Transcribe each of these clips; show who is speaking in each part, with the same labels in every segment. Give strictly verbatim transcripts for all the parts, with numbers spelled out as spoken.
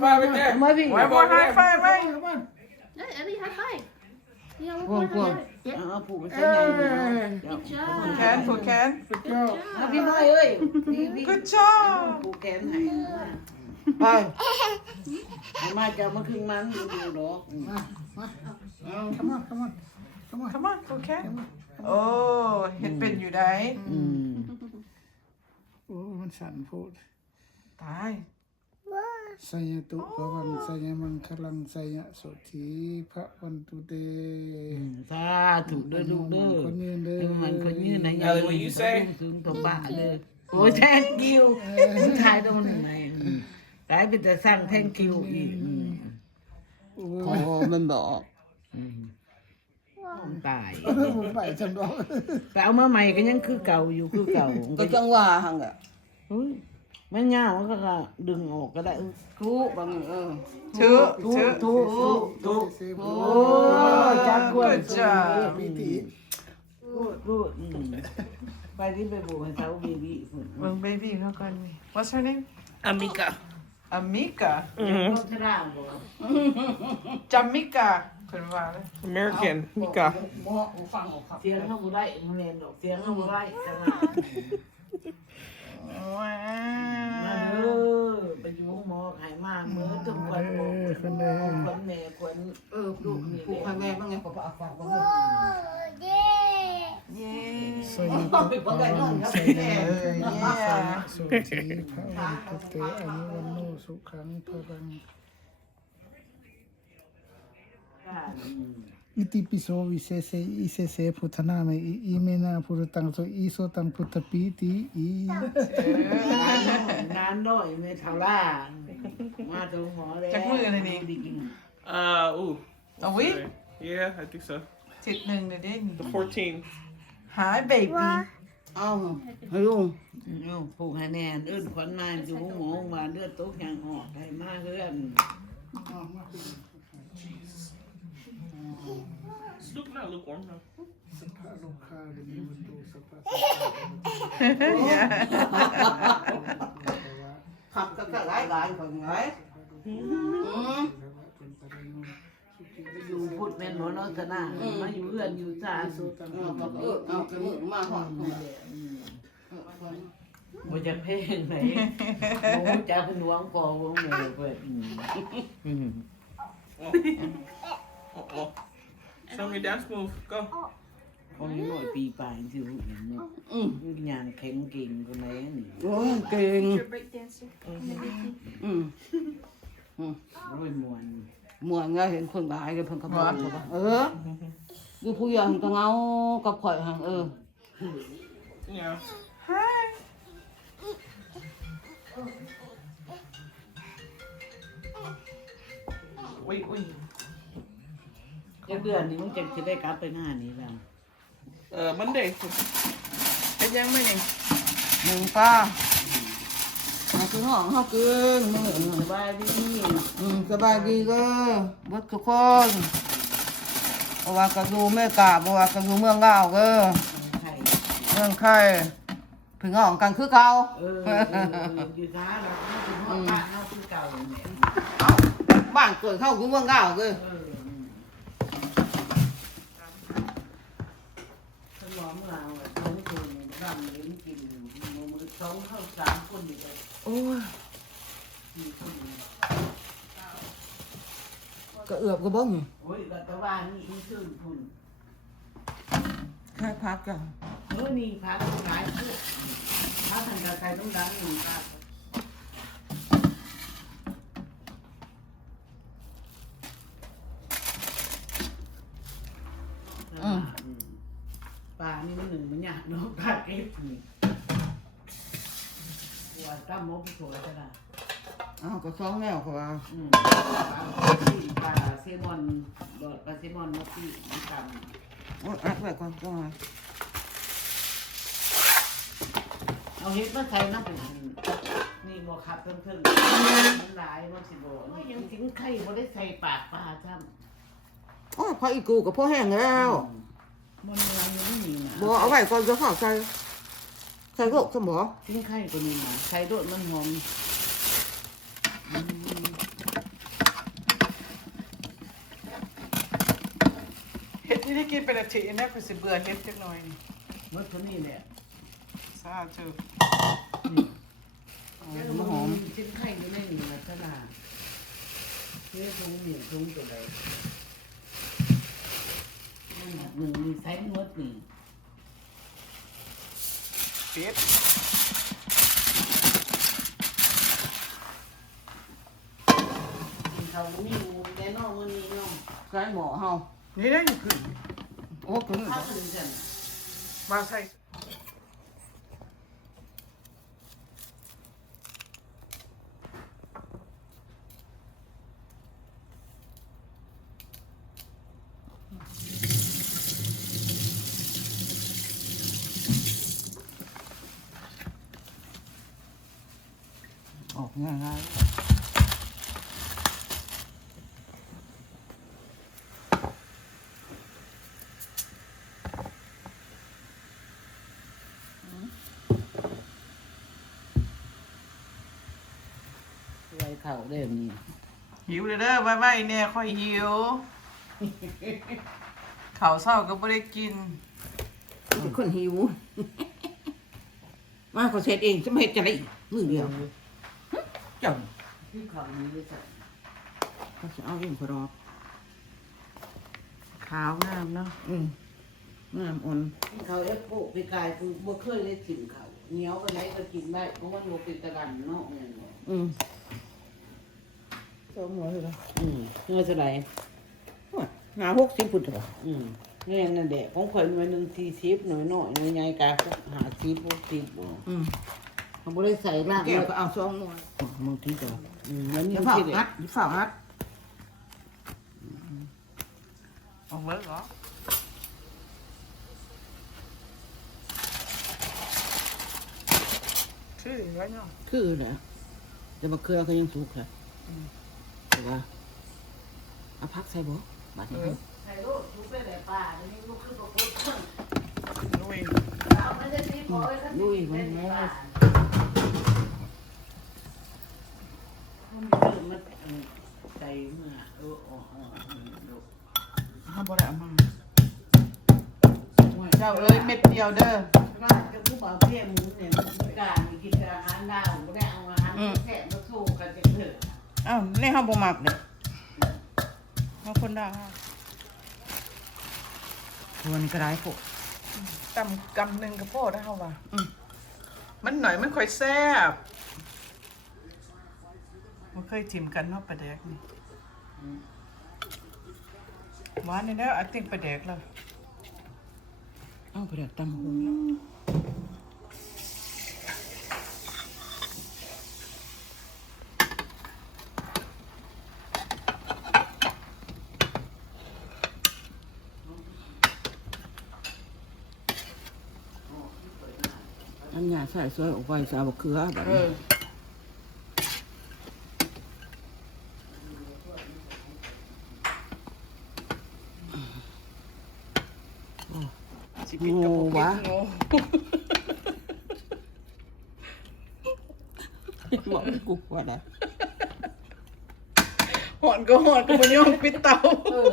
Speaker 1: five right there.
Speaker 2: One
Speaker 1: more high five, right?
Speaker 2: Come on.
Speaker 3: Đấy, em đi high five. Đi không
Speaker 4: Cuồng
Speaker 3: có
Speaker 4: cuồng.
Speaker 3: high
Speaker 4: Ờ, phụ cái xe này
Speaker 3: five. Good job.
Speaker 1: Put can, put can.
Speaker 2: Good job.
Speaker 4: nó đi nói ơi. Đi đi.
Speaker 1: Good job.
Speaker 4: Phụ kén này. Thôi. Ngày mai cho nó khinh mắn điều đó.
Speaker 2: Ma, ma. Come on, come on. Come on.
Speaker 1: Come on, put can. Oh, เห็นเป็นอยู่ได้
Speaker 4: อืม
Speaker 2: โอ้มันสั่นพูด
Speaker 1: ตาย
Speaker 2: ไสยตุปวันไสยมังคลังไสยโสธีพระวันตุเต
Speaker 4: สาธุเด้อลูกเด้อ
Speaker 2: คนยืนเด้อ
Speaker 4: มันคนยืนไหน
Speaker 1: Ellie, what you say?
Speaker 4: ถึงตัวบ้าเลยโอ้ย thank you ถ่ายตรงไหนตายไปแต่สร้าง thank you อีก
Speaker 2: โอ้
Speaker 4: โอ้มันบอกตาย
Speaker 2: ผมไปจำลอง
Speaker 4: แต่เอามาใหม่ก็ยังคือเก่าอยู่คือเก่า
Speaker 5: ก็จังว่าหังอ่ะ
Speaker 4: เฮ้ยไม่ยาวมันก็ดึงออกก็ได้
Speaker 5: ทุบางเออ
Speaker 1: ถือ
Speaker 4: ทุ
Speaker 1: ถือ
Speaker 4: ทุ
Speaker 1: ทุ
Speaker 4: ทุ
Speaker 2: เซฟ
Speaker 4: โอ้จักกวน
Speaker 1: Good job
Speaker 2: พิธี
Speaker 4: พูดพูดอืมไปที่ไปบูให้เขาเบบี้ฝุ่น
Speaker 1: เบิ่ง baby เขาก่อนนี่ What's her name?
Speaker 5: Amica
Speaker 1: Amika
Speaker 4: โคตรร่างบ่
Speaker 1: Jamaica คนว่าเลย
Speaker 6: American Mika
Speaker 5: หมอฟังออกครับ
Speaker 4: เสียงเขาบ่ได้มันเรียนดอกเสียงเขาบ่ได้จังหวะ
Speaker 1: ว้า
Speaker 4: มาเด้
Speaker 1: ว
Speaker 4: อไปอยู่หมอไขมาเมื่อทุกวันหมอคนแม่คน
Speaker 5: เออลูกผูกให้แม่บ้างไงขอฝากฝากบ้าง
Speaker 1: เย้
Speaker 2: ไสยตุปวันไสย
Speaker 1: เออ yeah
Speaker 2: โสธีพระวันตุเตอนุวันโนสุขังพลังอิติปิโสวิเศษอิเศษพุทธนามิอิเมนะพุทธังโสอิโสตังพุทธปีติอี
Speaker 4: งานน้อยในทาร่ามาตรงหอแล้ว
Speaker 1: จักมือเลยนี่
Speaker 6: Uh, ooh.
Speaker 1: A week?
Speaker 6: Yeah, I think so.
Speaker 1: สิบหนึ่งเดี๋ยวนี้
Speaker 6: The fourteen.
Speaker 1: Hi baby
Speaker 5: เอาให้ลุง
Speaker 4: เอาผูกให้แน่นอื่นขวัญมาอยู่หมอมาเลือดตกอย่างออกให้มาเรื่อน
Speaker 6: It's luke- not lukewarm, no.
Speaker 2: สัพพะโลกาลิมิวันตุสัพพะ
Speaker 5: ขับก็ก็หลายหลายคนไงอืม
Speaker 4: อยู่พุทธแม่นหมอเนาะตะนามาอยู่เรือนอยู่ซาน
Speaker 5: เอาก็เออเอาไปมือมาหอด
Speaker 4: บ่จะเพลงไหนบ่จะเป็นหลวงพ่อวงแม่เพิ่นอืม
Speaker 6: Uh-oh. Show me dance move. Go.
Speaker 4: คนนี้หน่อยปีปลายสิรู้อย่างเนาะ
Speaker 5: อืม
Speaker 4: งานแข็งเก่งก็แม่นี่
Speaker 5: โอ้เก่ง
Speaker 3: You're a break dancer.
Speaker 5: อืม
Speaker 4: โอ้ยม่วน
Speaker 5: มวนไงเห็นคนหลายกันเพิ่นก็บอกเอออยู่ผู้ใหญ่ก็เงากับข่อยหังเออ
Speaker 6: Yeah.
Speaker 1: Hi อุ้ยอุ้ย
Speaker 4: จักเดือนนี้มึงจะสิได้กลับไปหน้านี้ล่ะ
Speaker 6: Uh, Monday.
Speaker 1: เป็นยังไงนี่
Speaker 5: หนึ่งป้ามาคือห้องเฮาเกินมื้อ
Speaker 4: สบายดี
Speaker 5: อืมสบายดีเด้อเบิดทุกคนเพราะว่าก็อยู่แม่กาบ่ว่าก็อยู่เมืองลาวเด้อ
Speaker 4: ไข่
Speaker 5: เมืองไทยถึงห้องกันคือเก่า
Speaker 4: เออเอออยู่ช้าแล้วก็ถึงว่าบ้านเฮาคือเก่าเนี่ย
Speaker 5: บ้านเกิดเข้าคือเมืองลาวเด้อ
Speaker 4: เออสมองเราอ่ะสองคนร่ำเลี้ยงกินมือสองเข้าสามคนอยู่เลย
Speaker 5: โอ้ย
Speaker 4: สี่คน
Speaker 5: ก็เอือบก็บ่ง
Speaker 4: โอ้ยรัฐบาลนี่อีซื่อคุณ
Speaker 5: แค่พักจ้ะ
Speaker 4: เมื่อนี่พักหลายพวกพักทางการไกลต้องดังหนึ่งพักป่านี่มันหนึ่งมันยากเนาะป่าเก็บนี่หัวตั้มมกหัวจะได้
Speaker 5: อ้าวก็สองแนวเขาว่า
Speaker 4: อืมปลาซีปลาเซลมอนดอดปลาเซลมอนมอสซี่น้ำตาล
Speaker 5: โอ้ยอัดไว้ก่อนก็มา
Speaker 4: เอาเฮ็ดมาใส่น้ำปุ๋ยนี่บ่ขับเพิ่มเพิ่มมันหลายมันสิบ่นี่ยังสิงไข่บ่ได้ใส่ปากปลาซ้
Speaker 5: โอ้ยพออีกูก็พอแห้งแล้ว
Speaker 4: ำมันยังอยู่นี่นะ
Speaker 5: บ่เอาไว้ก่อนจะเข้าใส่ใส่โรคสมอง
Speaker 4: สิงไข่ตัวนี้นะใส่โดดมันหอม
Speaker 1: ที่ได้กินเป็นอาทิตย์นะคือสิเบื่อเฮ็ดจักหน่อยนี่
Speaker 4: หมดเท่านี้แหละ
Speaker 1: สาธุ
Speaker 4: แล้วมันหอมชิ้นไข่อยู่ในนี่ลักษณะเฮ้ยตรงนี้ตรงตัวใดมันหนักหนึ่งมีไซส์หมดนี่
Speaker 1: เป็ด
Speaker 4: เขามีหมูแน่นอนวันนี้เนาะ
Speaker 5: ใส่หม้อเฮา
Speaker 1: นี่ได้อยู่ขึ้น
Speaker 5: โอ้ขึ้น
Speaker 4: ถ้าถึงกัน
Speaker 1: มาใส่
Speaker 5: ออกง่ายๆ
Speaker 4: ไว้เข่าเด้อนี่
Speaker 1: หิวเลยเด้อไว้ไว้เนี่ยค่อยหิวข้าวเช้าก็บ่ได้กิน
Speaker 5: เป็นคนหิว มาเขาเสร็จเองจะไม่เห็นจะได้มือเดียวเจ้า
Speaker 4: ที่เขานี้เลยจ้ะ
Speaker 5: เขาจะเอาเองพอรอบ
Speaker 1: ขาวงามเนาะ
Speaker 5: อืมงามอ่อน
Speaker 4: ที่เขาเอฟโปะไปกายคือบ่เคยได้กินเขาเหนียวก็ไหนก็กินได้เพราะว่าโยเป็นตะกันเนาะเนี่ย
Speaker 5: อืมเจ้าหมอเลยเหรอ
Speaker 4: อืมเงินเท่าไหร่
Speaker 5: หาหกสิบปุ่นเถอะ
Speaker 4: อืมนี่นั่นแหละของข่อยหน่วยหนึ่งสี่สิบหน่วยน้อยหน่วยใหญ่กาหาสิบหกสิบบ่
Speaker 5: อืม
Speaker 4: เขาบ่ได้ใส่ราก
Speaker 5: แก้
Speaker 4: เล
Speaker 5: วย ก็เอาสองหน่วย
Speaker 4: บางทีก็อืมแล้วนี่
Speaker 5: เดี๋ยวเฝ้า
Speaker 4: ที่เด็
Speaker 5: อัดเดี๋ยวเฝ้าอัด
Speaker 1: เอาเบิกเหรอชื่อไว้เนาะ
Speaker 5: คือแหละแต่บะเขือก็ยังสุกค่ะแต่ว่าเอาพักใส่บ่บัดนี้
Speaker 4: ใส่โลดทุกไปแต่ป่าอันนี้ลูกคือบ่กดเครื่อง
Speaker 1: ลุย
Speaker 4: เอาไม่ได้สิบ่เอ้ย
Speaker 5: ลุยมันแม่
Speaker 4: มันมันใส่เมื่อเอออ๋ออ๋อลูก
Speaker 1: ห้ามบ่ได้เอามาเจ้าเอ้ยเม็ดเดียวเด้อ
Speaker 4: ว่าจะผู้บ่าวเพี้ยหมูเนี่ยการกินอาหารดาวบ่ได้เอาอาหารแท้มาสู้กันจังเถอะ
Speaker 5: อ้าวในห้องบ่มักเด้บางคนด่าตัวนี้ก็ได้พวก
Speaker 1: ตำกำหนึ่งกระโพดนะเขาว่า
Speaker 5: อืม
Speaker 1: มันหน่อยมันค่อยแซ่บมันเคยจิ้มกันเนาะปลาแดกนี่หวานนี่แล้วไอ้ติ่งปลาแดกแล้ว
Speaker 5: เอ้าไปเด็กตำหูอันนี้ใส่ซอยออกไปใส่บะเขือแบบ
Speaker 1: เอ
Speaker 5: นี้
Speaker 1: อสิปิดกระปุกปิดโง่
Speaker 5: บอกไม่กูว่าได้
Speaker 1: หอนก็หอนก็มันย่องปิดเตา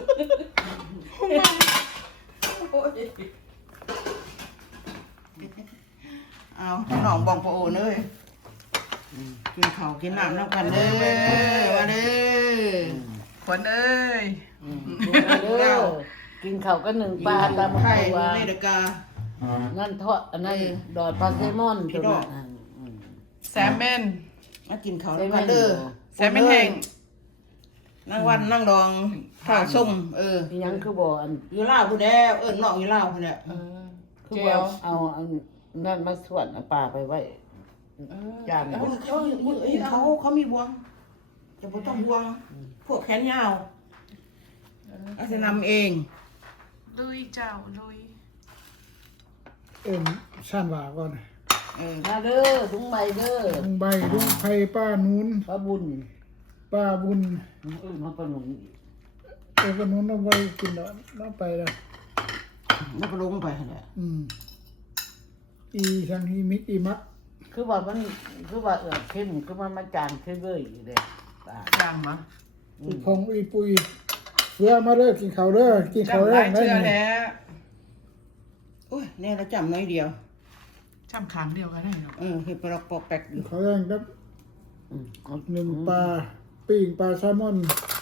Speaker 5: เอาให้น้องบองพระโอเนยกินข้าวกินน้ำน้ำกันเด้อมาเด้อ
Speaker 1: คนเอ้ย
Speaker 4: เด้อกินข้าวก็หนึ่งปลาตาม
Speaker 5: ไข่
Speaker 4: ตัว
Speaker 5: ในเดกา
Speaker 4: นั่นทอดอันนั้นดอดปลาแซลมอน
Speaker 5: พี่
Speaker 4: ตัว
Speaker 5: ดอก
Speaker 4: นั้นอืม
Speaker 1: แซมเมน
Speaker 5: มากินข้าว
Speaker 4: แซล
Speaker 5: น้ำ
Speaker 4: ม
Speaker 5: กั
Speaker 4: อน น
Speaker 5: เด้อ
Speaker 1: แซมเมนแห้ง
Speaker 5: นั่งวันนั่งดองข้าวส้มเออ
Speaker 4: อีหยังคือบ่อัน
Speaker 5: อยู่ลาวผู้แล้ว เอิ้นน้องอยู่ลาวผู้แล้ว
Speaker 4: คือบ่เอาอันนั่นมาส่วนเอาปลาไปไว้จาน
Speaker 5: เขาเขาเขาเขามีบวงจะบ่ต้องบวง พวกแขนยาวอาจะนำเอง
Speaker 1: ลุยเจ้าลุย
Speaker 2: เอ็มชันว่าก่อน
Speaker 5: เออ
Speaker 4: มาเด้อถุงใบเด้อ
Speaker 2: ลุงใบลุงไผ่ป้านุ้น
Speaker 4: ปลาบุญ
Speaker 2: ป้าบุญ
Speaker 4: เออมาปลาหนุน
Speaker 2: เออป้านุ้นเอาไว้กินแล้วน้าไปแล้ว
Speaker 5: แล้วก็ลงไปแหละ
Speaker 2: อืมอีทางอีมิกอีมัก
Speaker 4: คือว่ามันคือว่าเออเข้มคือมันมาจานเข้มเลยอยู่เด้ปลา
Speaker 1: ย่างมา
Speaker 2: อีพองอีปุยเสือมาเด้อกินข้าวเด้อกินข้าว
Speaker 5: จำห
Speaker 2: แร
Speaker 5: ลาง ย
Speaker 2: ได้
Speaker 5: เชื่อ
Speaker 2: นี่
Speaker 5: แท้โอ้ยแน่ละจำน้อยเดียว
Speaker 1: จำขางเดียวกันได้เนาะ
Speaker 5: เออเฮ็ดปลอกปอกแปกอยู่
Speaker 2: ข้าวแรงครับ
Speaker 5: อืมเอา
Speaker 2: หนึ่งปลาปิ้งปลาแซลมอน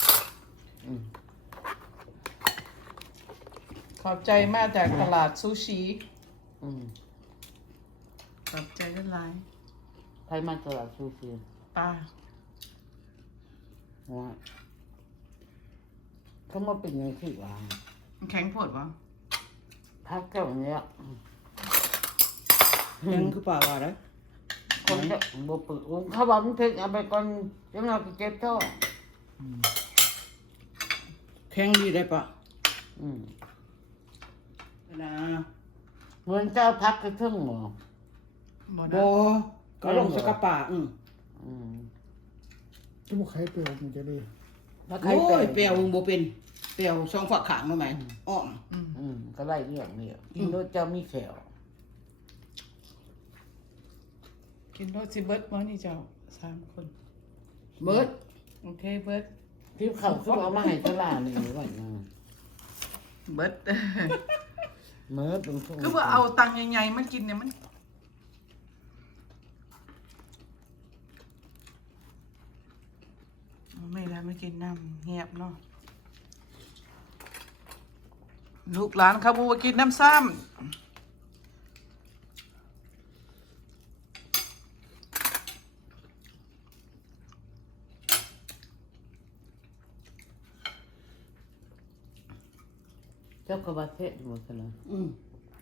Speaker 1: ขอบใจมากจากตลาดซูชิ
Speaker 5: อืม
Speaker 1: ขอบใจด้านไลน์
Speaker 5: ใครมาตลาดซูชิ
Speaker 1: ป้า
Speaker 5: ว่าเขามาเป็นยังที่ว่า
Speaker 1: แข็งปวดวะ
Speaker 5: พักเจ้าเนี้ย
Speaker 4: ยังคือป่าว่าได้
Speaker 5: คนจะบ่ปึกเขาบอกมันเพิ่งเอาไปก่อนจังเราไปเจ็บท้อง
Speaker 4: แข็งดีได้ปะ
Speaker 5: อืม
Speaker 4: นะ
Speaker 5: เหมือนเจ้าพักกระทึ่งหรอ
Speaker 1: บ่
Speaker 4: บ
Speaker 1: ได้
Speaker 4: ก็ลงสกป่าอืม
Speaker 5: อืม
Speaker 2: จะบอกใครเปรี้ยวมันจะดี
Speaker 5: แล้วใคร
Speaker 4: โอ้ย
Speaker 5: ไป
Speaker 4: เปรียวมึงบ่เป็นเปรียวสองฝักขางมาไหมอ้อม
Speaker 1: อืม
Speaker 5: อืมก็ไล่เรื่องเนี่ยกินรถเจ้ามีแขว
Speaker 1: กินรสซิเบิร์ตมั้นี่เจ้าสามคน
Speaker 4: เบิด
Speaker 1: โอเคเบิร์ต
Speaker 5: ที่เขาคือเอามาให้ตลาดนี่ไว้นะ
Speaker 1: เบิร์ต
Speaker 5: เมื่อเป็นช่วง
Speaker 1: คือว่าเอาตังค์ใหญ่ๆมากินเนี่ยมันไม่ได้ไม่กินน้ำเงียบเนาะลูกหลานเขาบอกว่ากินน้ำซ้ำ
Speaker 5: เจ้ากบาเทศหมดกันเลย
Speaker 4: อืม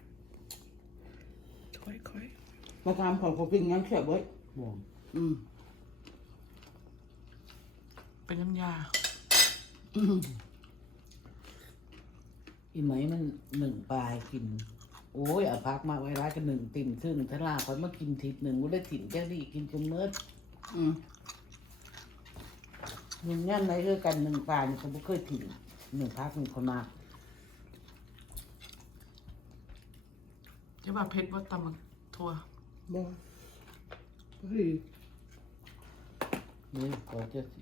Speaker 1: ค่อยค่อย
Speaker 4: มาทำของเขากินงั้นแค่เบิด
Speaker 5: บ่ง
Speaker 4: อืม
Speaker 1: เป็นน้ำยา
Speaker 4: อืม
Speaker 5: อีไหมมันหนึ่งปลายกิน โอ้ยเอาพักมาไว้ร้ายกันหนึ่งติ่มซึ่งทลาคอยมากินทิพหนึ่งก็ได้ถิ่นแก้ดีกินจนเมื่อ
Speaker 4: อืม
Speaker 5: หนึ่งย่านไหนคือกันหนึ่งปลายนี่เขาไม่เคยถิ่นหนึ่งพักหนึ่งคนมา
Speaker 1: จะว่าเพชรว่าตำบักทั่ว
Speaker 4: บ่เฮ้ย
Speaker 5: นี่ก็จะสิ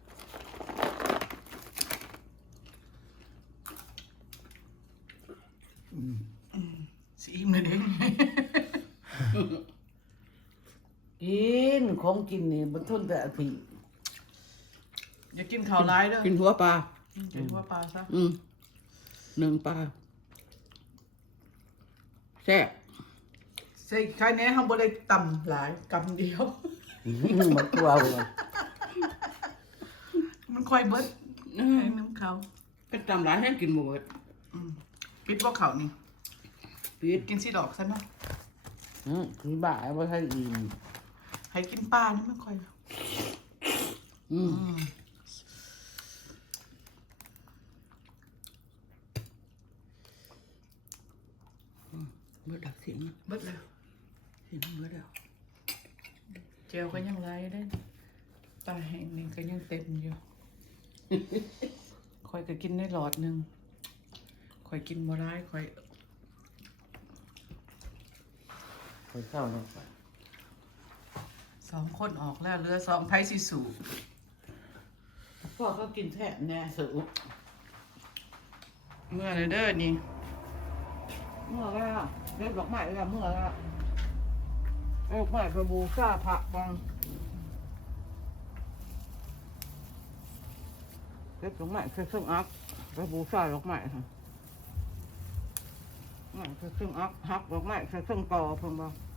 Speaker 1: สีอิ่มเลยเด้ง
Speaker 5: กินของกินนี่มันทนแต่อาทิตย์
Speaker 1: อย่ากินข้าวร้ายเด้อ
Speaker 4: กินหัวปลา
Speaker 1: กินหัวปลาซะ
Speaker 4: อืมหนึ่งปลาแซ่บ
Speaker 1: ใส่ไข่แหน่เฮาบ่ได้ตำหลายกำเดียว
Speaker 5: มันกลัวเลย
Speaker 1: มันค่อยเบิด
Speaker 4: อืม
Speaker 1: ให้น้ำเขา
Speaker 4: เป็นตำร้านให้กินหมด
Speaker 1: อืมปิดบ่เขานี่
Speaker 4: ปิด
Speaker 1: กินสิดอกซะเนาะ
Speaker 5: อืมคือบ่ายว่าให้อิ่ม
Speaker 1: ให้กินปลานี่มันค่อย
Speaker 4: อืม
Speaker 1: อืม
Speaker 4: เบิดดักเสียง
Speaker 1: เบิดแล้ว
Speaker 4: เสียงเบิดแล้ว
Speaker 1: เจลก็ยังไหลได้ตาแห้งนี่ก็ยังเต็มอยู่ ค่อยก็กินได้หลอดหนึงค่อยกินบ่ได้ค่อย
Speaker 5: ไปเข้าเนี่ย
Speaker 1: สองคนออกแล้วเหลือสองไผสิสู่
Speaker 5: พ่อก็กินแทะแน่สุด
Speaker 1: เมื่อเลยเด้อนี่
Speaker 5: เมื่อแล้วเล็บดอกไม้แล้วเมื่อแล้วดอกไม้กระบูซาผักบังเล็บดอกไม้คือเครื่องอักกระบูซาดอกไม้ค่ะไม่คือเครื่องอักฮักดอกไม้คือเครื่องกอเพิ่งบ่